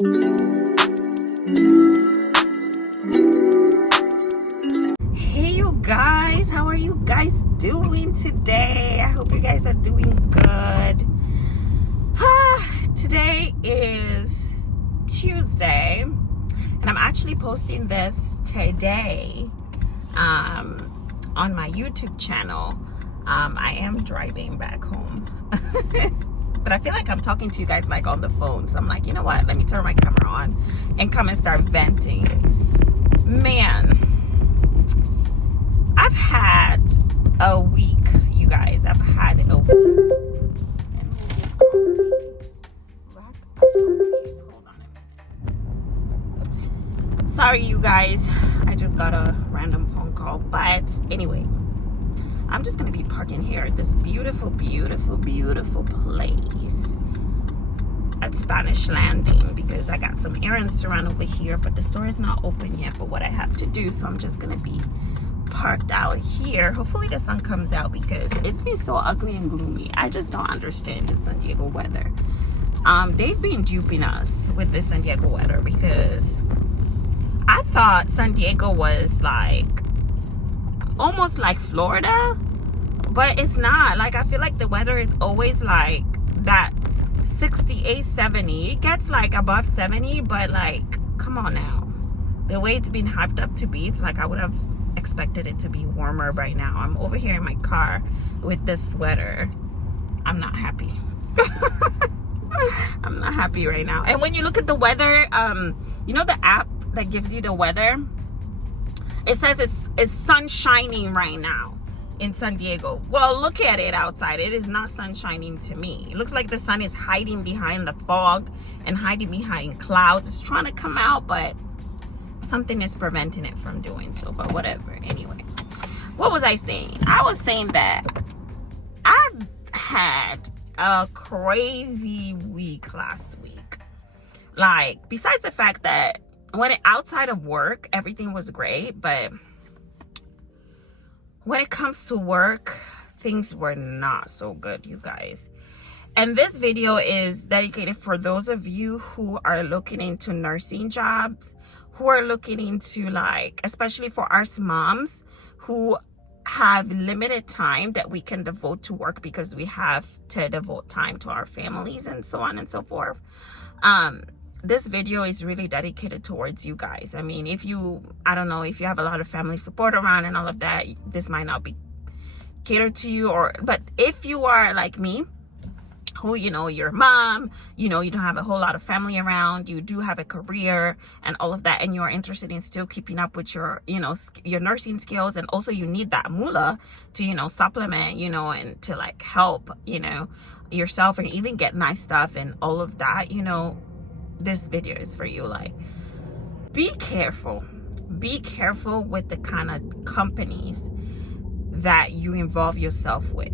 Hey you guys, how are you guys doing today? I hope you guys are doing good. Today is Tuesday and I'm actually posting this today on my YouTube channel. I am driving back home. But I feel like I'm talking to you guys like on the phone. So I'm like, you know what? Let me turn my camera on and come and start venting. Man, I've had a week, you guys. I've had a week. Hold on a minute. Sorry, you guys. I just got a random phone call. But anyway, I'm just gonna be parking here at this beautiful, beautiful, beautiful place at Spanish Landing because I got some errands to run over here, but the store is not open yet for what I have to do. So I'm just gonna be parked out here. Hopefully the sun comes out because it's been so ugly and gloomy. I just don't understand the San Diego weather. They've been duping us with the San Diego weather because I thought San Diego was like almost like Florida, but it's not. Like, I feel like the weather is always like that 68, 70. It gets like above 70, but like, come on now. The way it's been hyped up to be, it's like I would have expected it to be warmer right now. I'm over here in my car with this sweater. I'm not happy. I'm not happy right now. And when you look at the weather, you know the app that gives you the weather? It says it's sun shining right now in San Diego. Well, look at it outside. It is not sun shining to me. It looks like the sun is hiding behind the fog and hiding behind clouds. It's trying to come out, but something is preventing it from doing so. But whatever. Anyway, what was I saying? I was saying that I've had a crazy week last week. Like, besides the fact that outside of work, everything was great, but when it comes to work, things were not so good, you guys. And this video is dedicated for those of you who are looking into nursing jobs, who are looking into, like, especially for us moms who have limited time that we can devote to work because we have to devote time to our families and so on and so forth. This video is really dedicated towards you guys. I mean, I don't know, if you have a lot of family support around and all of that, this might not be catered to you. But if you are like me, who, you're a mom, you don't have a whole lot of family around, you do have a career and all of that, and you're interested in still keeping up with your, your nursing skills, and also you need that moolah to, supplement, and to like help, yourself and even get nice stuff and all of that, this video is for you. Like, be careful with the kind of companies that you involve yourself with.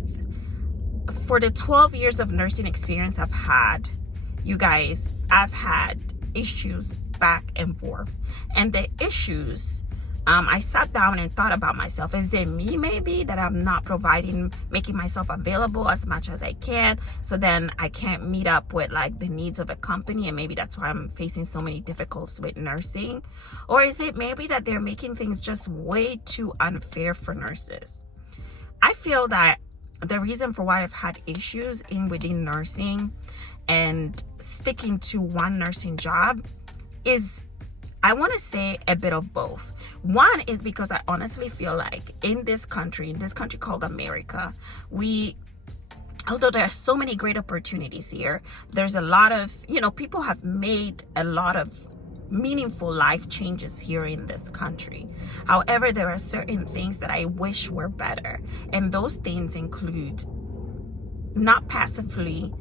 For the 12 years of nursing experience I've had, you guys, I've had issues back and forth, and the issues, I sat down and thought about myself. Is it me maybe that I'm not making myself available as much as I can, so then I can't meet up with like the needs of a company, and maybe that's why I'm facing so many difficulties with nursing? Or is it maybe that they're making things just way too unfair for nurses? I feel that the reason for why I've had issues within nursing and sticking to one nursing job is, I want to say, a bit of both. One is because I honestly feel like in this country called America, although there are so many great opportunities here, there's a lot of, people have made a lot of meaningful life changes here in this country. However, there are certain things that I wish were better. And those things include not passively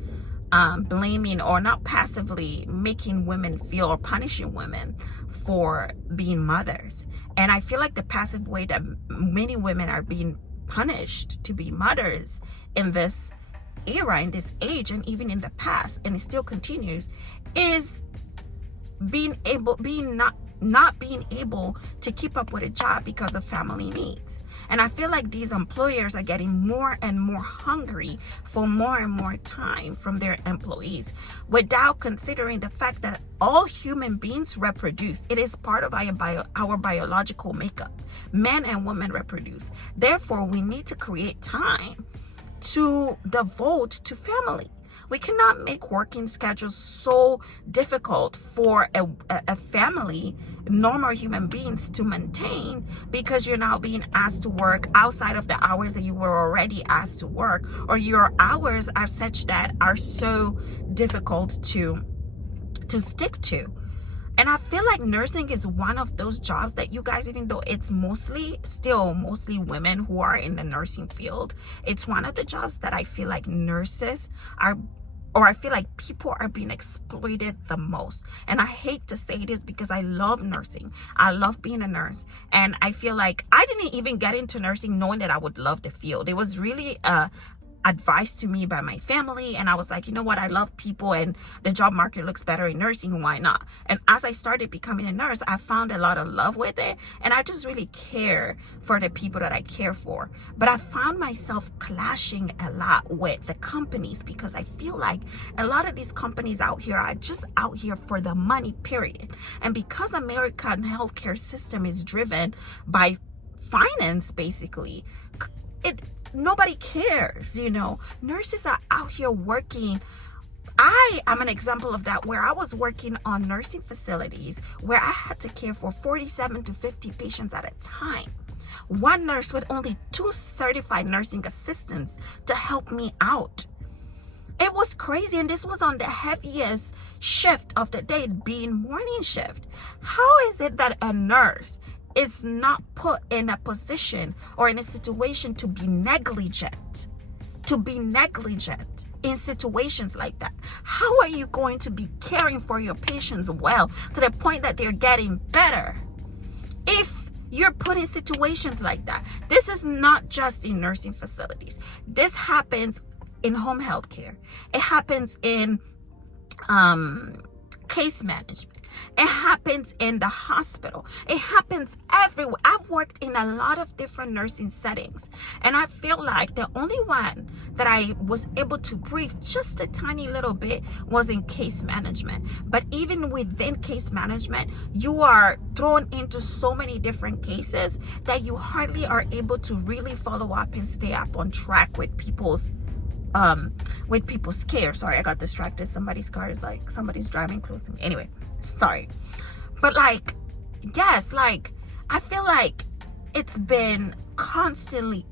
blaming or not passively making women feel or punishing women for being mothers. And I feel like the passive way that many women are being punished to be mothers in this era, in this age, and even in the past, and it still continues, is not being able to keep up with a job because of family needs. And I feel like these employers are getting more and more hungry for more and more time from their employees, without considering the fact that all human beings reproduce. It is part of our biological makeup. Men and women reproduce. Therefore, we need to create time to devote to family. We cannot make working schedules so difficult for a family, normal human beings, to maintain, because you're now being asked to work outside of the hours that you were already asked to work, or your hours are such that are so difficult to stick to. And I feel like nursing is one of those jobs that, you guys, even though it's mostly women who are in the nursing field, it's one of the jobs that I feel like nurses are, or I feel like people are being exploited the most. And I hate to say this because I love nursing. I love being a nurse. And I feel like I didn't even get into nursing knowing that I would love the field. It was really advised to me by my family, and I was like, you know what, I love people and the job market looks better in nursing, why not? And as I started becoming a nurse, I found a lot of love with it, and I just really care for the people that I care for. But I found myself clashing a lot with the companies, because I feel like a lot of these companies out here are just out here for the money, period. And because American healthcare system is driven by finance, basically, nobody cares, you know. Nurses are out here working. I am an example of that, where I was working on nursing facilities where I had to care for 47 to 50 patients at a time. One nurse with only 2 certified nursing assistants to help me out. It was crazy, and this was on the heaviest shift of the day, being morning shift. How is it that a nurse is not put in a position or in a situation to be negligent in situations like that? How are you going to be caring for your patients well to the point that they're getting better if you're put in situations like that? This is not just in nursing facilities. This happens in home health care. It happens in case management. It happens in the hospital. It happens everywhere. I've worked in a lot of different nursing settings, and I feel like the only one that I was able to breathe just a tiny little bit was in case management. But even within case management, you are thrown into so many different cases that you hardly are able to really follow up and stay up on track with people's care. Sorry, I got distracted. Somebody's car is like, somebody's driving close to me. Anyway, sorry. But like, yes, like, I feel like it's been constantly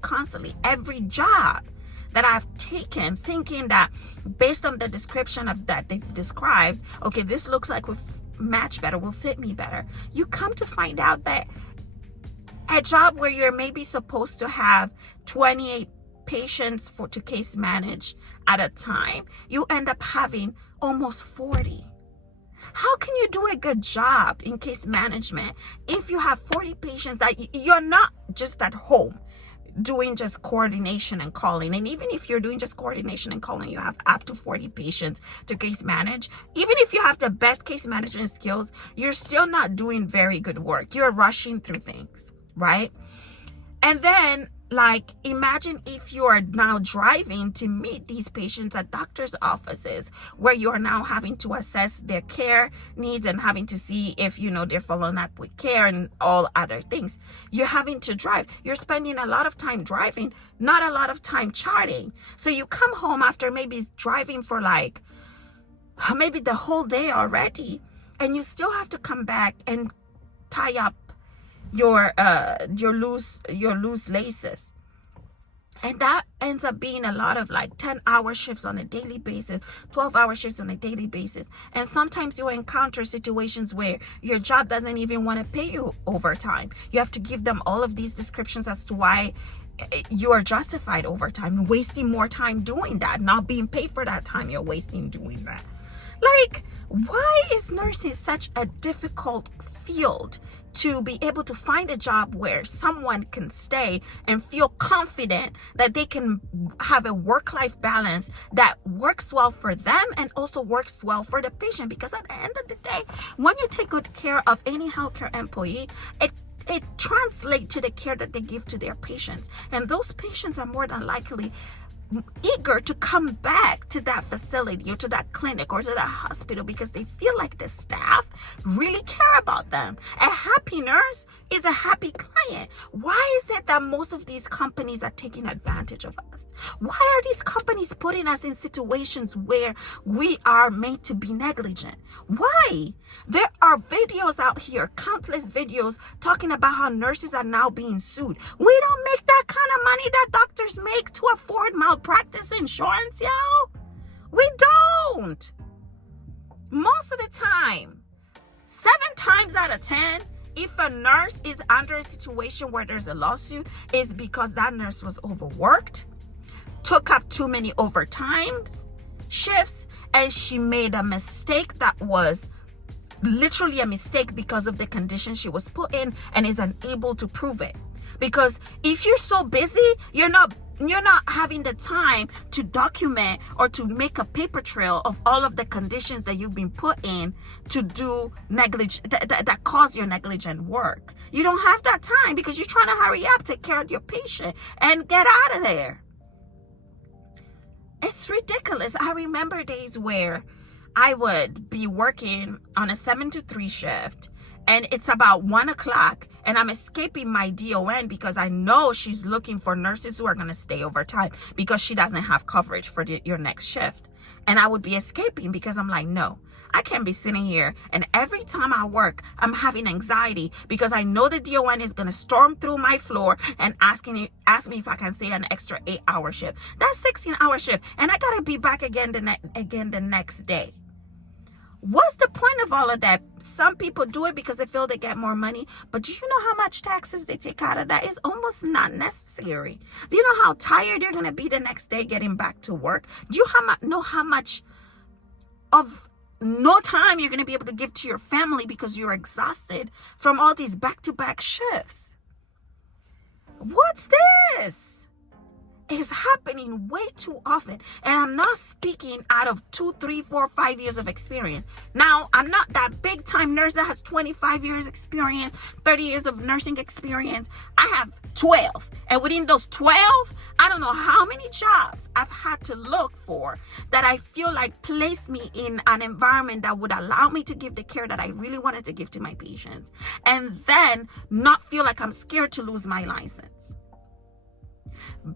every job that I've taken, thinking that based on the description of that they've described, okay, this looks like will match better, will fit me better. You come to find out that a job where you're maybe supposed to have 28 patients to case manage at a time, you end up having almost 40. How can you do a good job in case management if you have 40 patients that you're not just at home doing just coordination and calling? And even if you're doing just coordination and calling, you have up to 40 patients to case manage. Even if you have the best case management skills, you're still not doing very good work. You're rushing through things, right? And then, like, imagine if you are now driving to meet these patients at doctor's offices, where you are now having to assess their care needs and having to see if, you know, they're following up with care and all other things. You're having to drive. You're spending a lot of time driving, not a lot of time charting. So you come home after maybe driving for like maybe the whole day already, and you still have to come back and tie up your loose laces. And that ends up being a lot of like 10-hour shifts on a daily basis, 12-hour shifts on a daily basis. And sometimes you encounter situations where your job doesn't even want to pay you overtime. You have to give them all of these descriptions as to why you are justified overtime, wasting more time doing that, not being paid for that time you're wasting doing that. Like, why is nursing such a difficult field to be able to find a job where someone can stay and feel confident that they can have a work-life balance that works well for them and also works well for the patient. Because at the end of the day, when you take good care of any healthcare employee, it translates to the care that they give to their patients. And those patients are more than likely eager to come back to that facility or to that clinic or to that hospital because they feel like the staff really care about them. A happy nurse is a happy client. Why is it that most of these companies are taking advantage of us? Why are these companies putting us in situations where we are made to be negligent? Why? There are videos out here, countless videos, talking about how nurses are now being sued. We don't make that kind of money that doctors make to afford malpractice insurance, y'all. We don't. Most of the time, 7 times out of 10, if a nurse is under a situation where there's a lawsuit, it's because that nurse was overworked, took up too many overtimes shifts, and she made a mistake that was literally a mistake because of the condition she was put in and is unable to prove it. Because if you're so busy, you're not having the time to document or to make a paper trail of all of the conditions that you've been put in to do that cause your negligent work. You don't have that time because you're trying to hurry up, take care of your patient, and get out of there. It's ridiculous. I remember days where I would be working on a 7 to 3 shift, and it's about 1 o'clock, and I'm escaping my DON because I know she's looking for nurses who are going to stay overtime because she doesn't have coverage for your next shift. And I would be escaping because I'm like, no, I can't be sitting here. And every time I work, I'm having anxiety because I know the DON is going to storm through my floor and ask me if I can stay an extra 8-hour shift. That's 16-hour shift. And I got to be back again the next day. What's the point of all of that? Some people do it because they feel they get more money. But do you know how much taxes they take out of that? It's almost not necessary. Do you know how tired you're going to be the next day getting back to work? Do you know how much of no time you're going to be able to give to your family because you're exhausted from all these back-to-back shifts? What's this? Is happening way too often, and I'm not speaking out of 2, 3, 4, 5 years of experience. Now, I'm not that big time nurse that has 25 years experience, 30 years of nursing experience. I have 12, and within those 12, I don't know how many jobs I've had to look for that I feel like place me in an environment that would allow me to give the care that I really wanted to give to my patients, and then not feel like I'm scared to lose my license.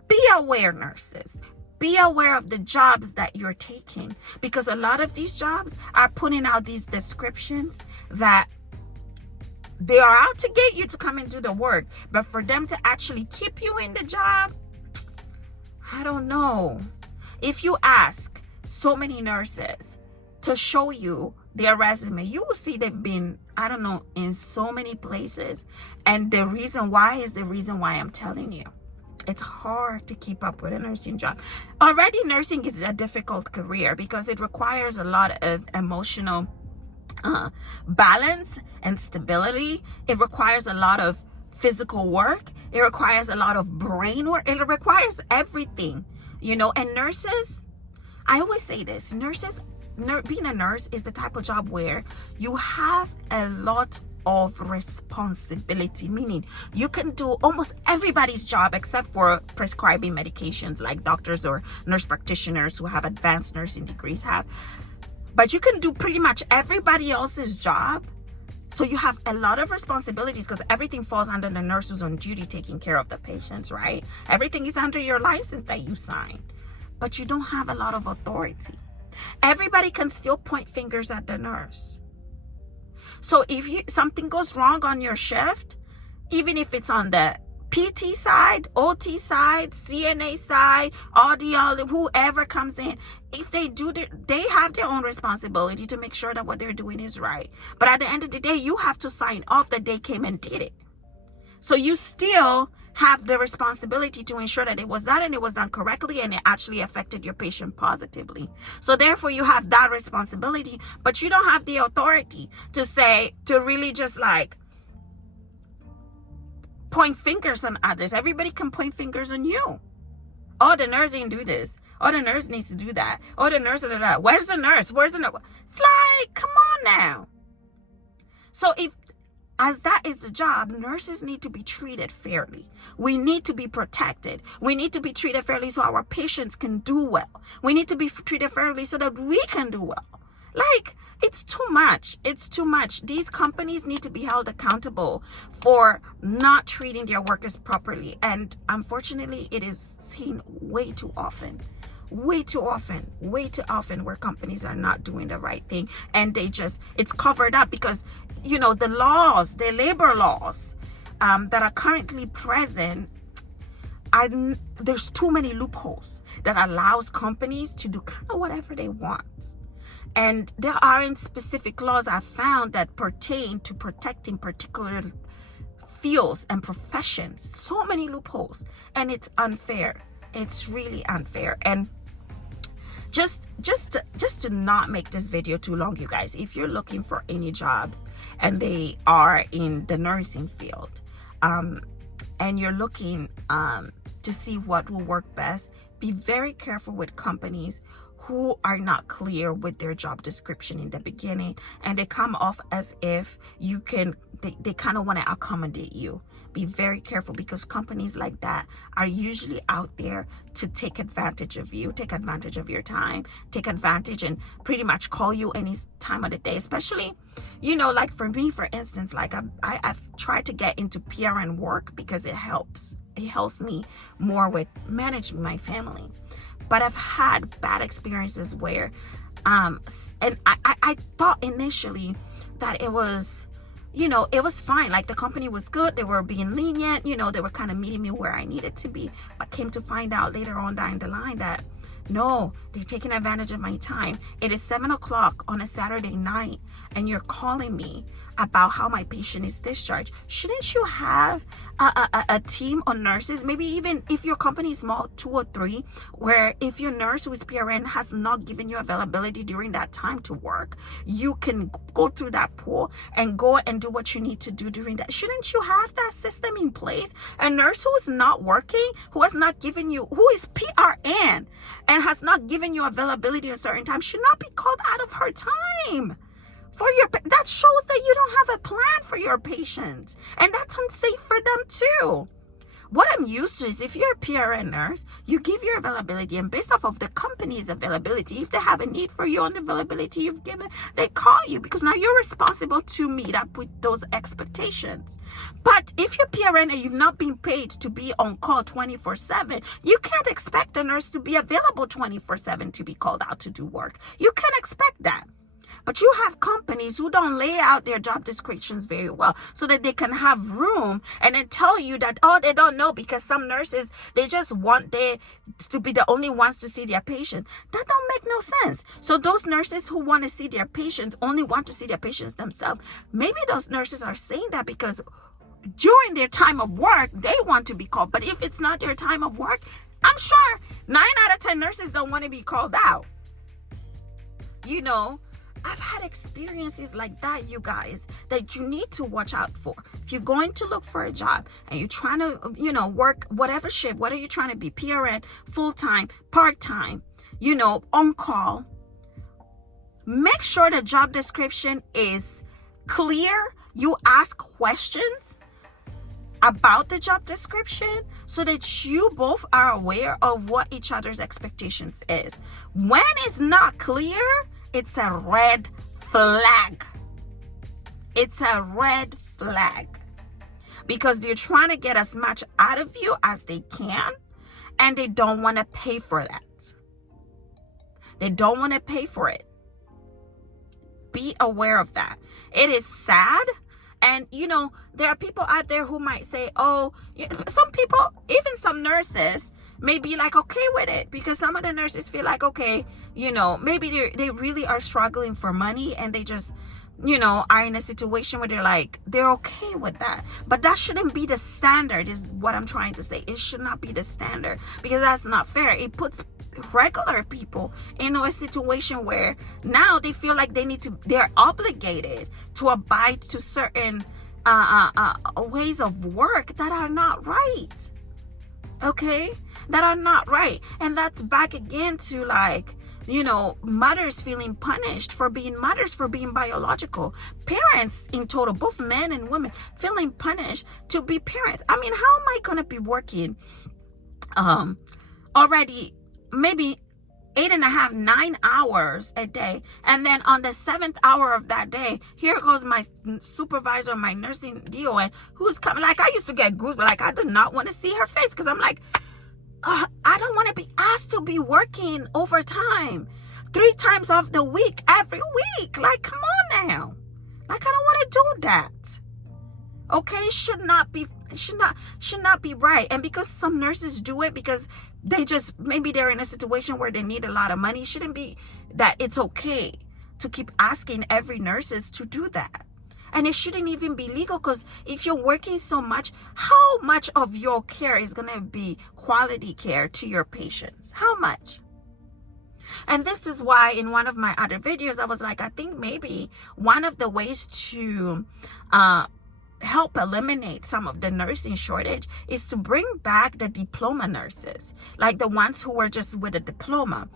Be aware, nurses. Be aware of the jobs that you're taking, because a lot of these jobs are putting out these descriptions that they are out to get you to come and do the work, but for them to actually keep you in the job, I don't know. If you ask so many nurses to show you their resume, you will see they've been, I don't know, in so many places, and the reason why is the reason why I'm telling you. It's hard to keep up with a nursing job. Already, nursing is a difficult career because it requires a lot of emotional balance and stability. It requires a lot of physical work. It requires a lot of brain work. It requires everything, you know. And nurses, I always say this, being a nurse is the type of job where you have a lot of responsibility, meaning you can do almost everybody's job except for prescribing medications, like doctors or nurse practitioners who have advanced nursing degrees have. But you can do pretty much everybody else's job. So you have a lot of responsibilities because everything falls under the nurse who's on duty taking care of the patients, right? Everything is under your license that you sign, but you don't have a lot of authority. Everybody can still point fingers at the nurse. So if something goes wrong on your shift, even if it's on the PT side, OT side, CNA side, audiology, whoever comes in, if they do, they have their own responsibility to make sure that what they're doing is right. But at the end of the day, you have to sign off that they came and did it. So you still have the responsibility to ensure that it was done and it was done correctly and it actually affected your patient positively. So therefore you have that responsibility, but you don't have the authority to say, to really just like point fingers on others. Everybody can point fingers on you. Oh, the nurse didn't do this. Oh, the nurse needs to do that. Oh, the nurse did that. Where's the nurse? Where's the nurse? It's like, come on now. So if, as that is the job, nurses need to be treated fairly. We need to be protected. We need to be treated fairly so our patients can do well. We need to be treated fairly so that we can do well. Like, it's too much. It's too much. These companies need to be held accountable for not treating their workers properly. And unfortunately, it is seen way too often where companies are not doing the right thing, and they just, it's covered up because, you know, the laws, the labor laws that are currently present, there's too many loopholes that allows companies to do kind of whatever they want. And there aren't specific laws I've found that pertain to protecting particular fields and professions. So many loopholes, and it's unfair. It's really unfair. And just to not make this video too long, you guys, if you're looking for any jobs and they are in the nursing field, and you're looking to see what will work best, be very careful with companies who are not clear with their job description in the beginning, and they come off as if you can, they kind of want to accommodate you. Be very careful, because companies like that are usually out there to take advantage of you, take advantage of your time, take advantage and pretty much call you any time of the day. Especially, you know, like for me, for instance, like I've tried to get into PRN work because it helps me more with managing my family. But I've had bad experiences where, and I thought initially that it was, you know, it was fine. Like the company was good. They were being lenient. You know, they were kind of meeting me where I needed to be. But came to find out later on down the line that no, they're taking advantage of my time. It is 7 o'clock on a Saturday night and you're calling me about how my patient is discharged. Shouldn't you have a team of nurses? Maybe even if your company is small, 2 or 3, where if your nurse who is PRN has not given you availability during that time to work, you can go through that pool and go and do what you need to do during that. Shouldn't you have that system in place? A nurse who is not working, who has not given you, who is PRN and has not given you availability at a certain time, should not be called out of her time. That shows that you don't have a plan for your patients, and that's unsafe for them too. What I'm used to is if you're a PRN nurse, you give your availability, and based off of the company's availability, if they have a need for you on the availability you've given, they call you, because now you're responsible to meet up with those expectations. But if you're PRN and you've not been paid to be on call 24/7, you can't expect a nurse to be available 24/7 to be called out to do work. You can't expect that. But you have companies who don't lay out their job descriptions very well so that they can have room and then tell you that, oh, they don't know, because some nurses, they just want to be the only ones to see their patient. That don't make no sense. So those nurses who want to see their patients only want to see their patients themselves. Maybe those nurses are saying that because during their time of work, they want to be called. But if it's not their time of work, I'm sure 9 out of 10 nurses don't want to be called out. You know, I've had experiences like that, you guys, that you need to watch out for. If you're going to look for a job and you're trying to, you know, work whatever shift, whether you're trying to be PRN, full-time, part-time, you know, on call, make sure the job description is clear. You ask questions about the job description so that you both are aware of what each other's expectations is. When it's not clear, it's a red flag. It's a red flag, because they're trying to get as much out of you as they can, and they don't want to pay for that. They don't want to pay for it. Be aware of that. It is sad. And, you know, there are people out there who might say, oh, some people, even some nurses, may be like okay with it, because some of the nurses feel like, okay, you know, maybe they really are struggling for money and they just are in a situation where they're okay with that. But that shouldn't be the standard, is what I'm trying to say. It should not be the standard, because that's not fair. It puts regular people in a situation where now they feel like they're obligated to abide to certain ways of work that are not right. Okay? That are not right. And that's back again to mothers feeling punished for being mothers, for being biological. Parents in total, both men and women, feeling punished to be parents. I mean, how am I going to be working already maybe 8.5, 9 hours a day, and then on the 7th hour of that day, here goes my supervisor, my nursing DON, who's coming. Like, I used to get goosebumps. Like, I did not want to see her face, because I'm like, I don't want to be asked to be working overtime 3 times of the week, every week. Like, come on now. Like, I don't want to do that. Okay? Should not be right. And because some nurses do it because maybe they're in a situation where they need a lot of money, shouldn't be that it's okay to keep asking every nurses to do that. And it shouldn't even be legal, because if you're working so much, how much of your care is going to be quality care to your patients? How much? And this is why in one of my other videos, I was like, I think maybe one of the ways to help eliminate some of the nursing shortage is to bring back the diploma nurses, like the ones who were just with a diploma.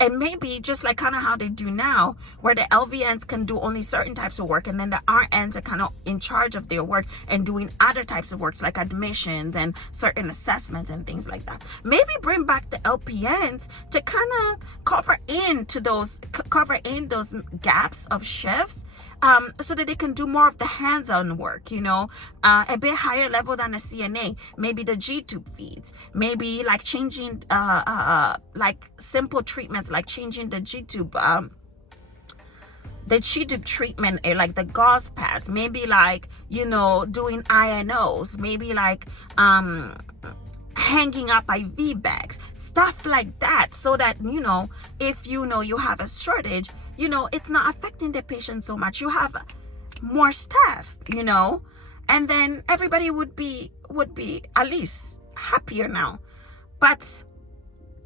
And maybe just like kind of how they do now, where the LVNs can do only certain types of work, and then the RNs are kind of in charge of their work and doing other types of works like admissions and certain assessments and things like that. Maybe bring back the LPNs to kind of cover in those gaps of shifts, so that they can do more of the hands-on work, a bit higher level than a CNA. Maybe the G-tube feeds, maybe like changing like simple treatments, like changing the G-tube treatment, like the gauze pads, maybe like doing INOs, maybe like hanging up IV bags, stuff like that, so that if you have a shortage, it's not affecting the patient so much. You have more staff, and then everybody would be at least happier now. But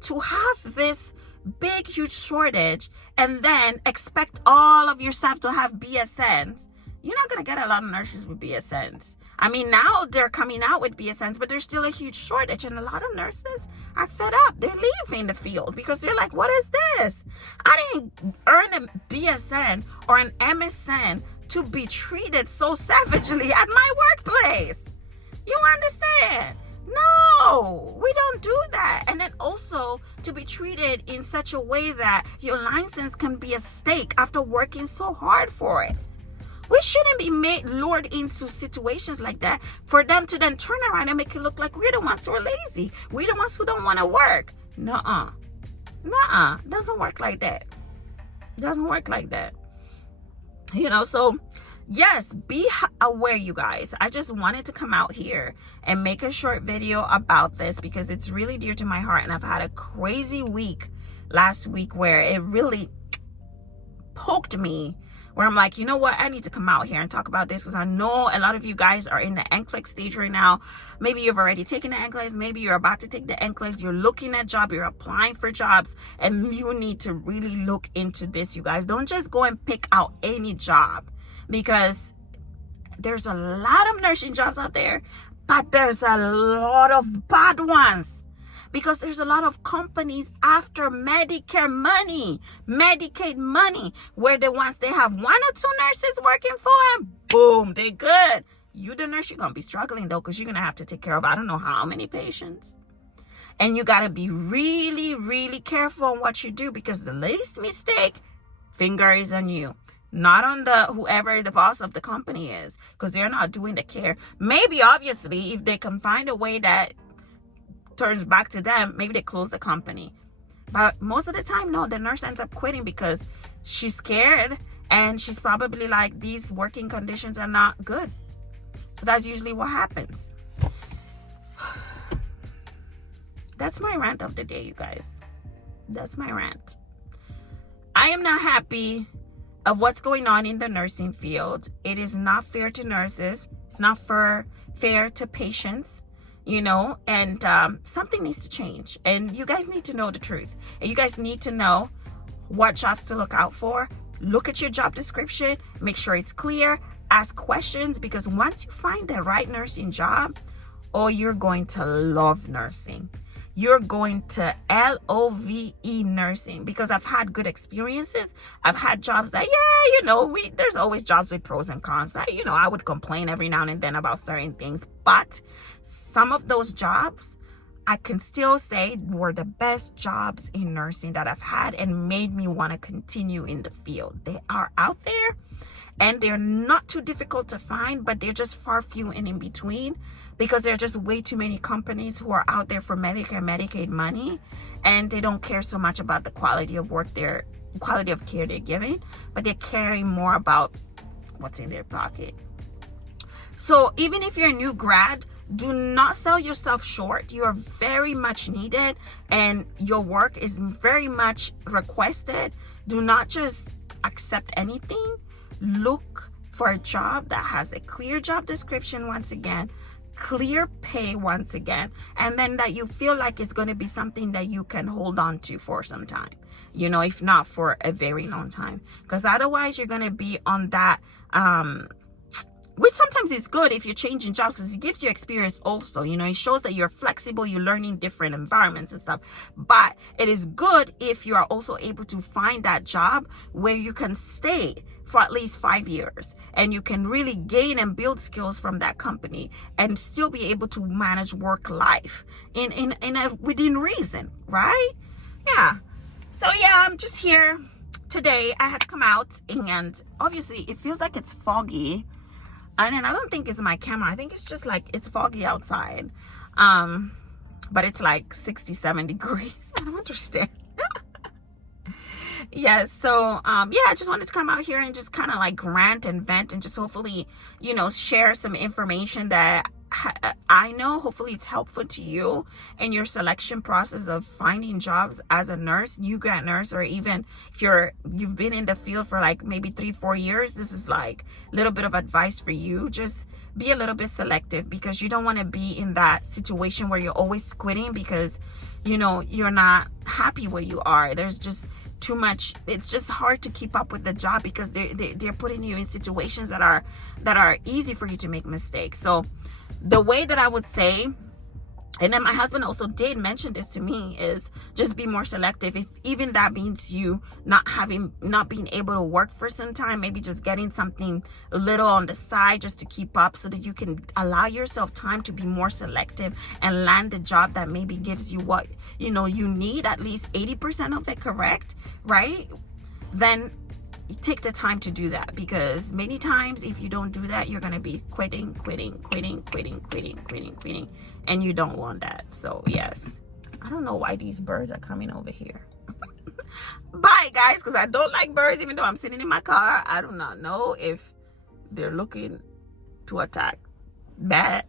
to have this big, huge shortage and then expect all of your staff to have BSNs, you're not going to get a lot of nurses with BSNs. I mean, now they're coming out with BSNs, but there's still a huge shortage. And a lot of nurses are fed up. They're leaving the field because they're like, what is this? I didn't earn a BSN or an MSN to be treated so savagely at my workplace. You understand? No, we don't do that. And then also to be treated in such a way that your license can be a stake after working so hard for it. We shouldn't be lured into situations like that for them to then turn around and make it look like we're the ones who are lazy. We're the ones who don't want to work. Nuh-uh. Doesn't work like that. Doesn't work like that. So yes, be aware, you guys. I just wanted to come out here and make a short video about this because it's really dear to my heart. And I've had a crazy week last week where it really poked me, where I'm like, you know what? I need to come out here and talk about this, because I know a lot of you guys are in the NCLEX stage right now. Maybe you've already taken the NCLEX. Maybe you're about to take the NCLEX. You're looking at jobs. You're applying for jobs. And you need to really look into this, you guys. Don't just go and pick out any job, because there's a lot of nursing jobs out there, but there's a lot of bad ones. Because there's a lot of companies after Medicare money, Medicaid money, where once they have 1 or 2 nurses working for them, boom, they good. You the nurse, you're going to be struggling though, because you're going to have to take care of I don't know how many patients. And you got to be really, really careful on what you do, because the least mistake, finger is on you. Not on whoever the boss of the company is, because they're not doing the care. Maybe, obviously, if they can find a way that turns back to them, maybe they close the company. But most of the time, no, the nurse ends up quitting because she's scared, and she's probably like, these working conditions are not good. So that's usually what happens. That's my rant of the day, you guys. That's my rant. I am not happy of what's going on in the nursing field. It is not fair to nurses. It's not fair to patients, you know, and something needs to change. And you guys need to know the truth. And you guys need to know what jobs to look out for. Look at your job description, make sure it's clear, ask questions, because once you find the right nursing job, oh, you're going to love nursing. You're going to LOVE nursing, because I've had good experiences. I've had jobs that, yeah, you know, there's always jobs with pros and cons. You know, I would complain every now and then about certain things, but some of those jobs I can still say were the best jobs in nursing that I've had and made me want to continue in the field. They are out there and they're not too difficult to find, but they're just far few and in between, because there are just way too many companies who are out there for Medicare, Medicaid money, and they don't care so much about the quality of work, quality of care they're giving, but they're caring more about what's in their pocket. So even if you're a new grad, do not sell yourself short. You are very much needed and your work is very much requested. Do not just accept anything. Look for a job that has a clear job description, once again, clear pay once again, and then that you feel like it's going to be something that you can hold on to for some time, you know, if not for a very long time, because otherwise you're going to be on that which sometimes is good if you're changing jobs, because it gives you experience also. You know, it shows that you're flexible, you're learning different environments and stuff. But it is good if you are also able to find that job where you can stay for at least 5 years and you can really gain and build skills from that company and still be able to manage work life within reason, right? Yeah. So yeah, I'm just here today. I had to come out, and obviously it feels like it's foggy. And I don't think it's my camera. I think it's just like it's foggy outside. But it's like 67 degrees. I don't understand. Yeah, so yeah, I just wanted to come out here and just kind of like rant and vent and just hopefully, you know, share some information that I know hopefully it's helpful to you in your selection process of finding jobs as a nurse, new grad nurse, or even if you've been in the field for like maybe 3-4 years. This is like a little bit of advice for you. Just be a little bit selective, because you don't want to be in that situation where you're always quitting because, you know, you're not happy where you are. There's just too much. It's just hard to keep up with the job because they're putting you in situations that are easy for you to make mistakes. So the way that I would say, and then my husband also did mention this to me, is just be more selective. If even that means you not being able to work for some time, maybe just getting something a little on the side just to keep up, so that you can allow yourself time to be more selective and land the job that maybe gives you what, you know, you need, at least 80% of it correct, right? Then take the time to do that, because many times if you don't do that, you're going to be quitting, and you don't want that. So yes, I don't know why these birds are coming over here. Bye guys, because I don't like birds. Even though I'm sitting in my car, I do not know if they're looking to attack. Bye.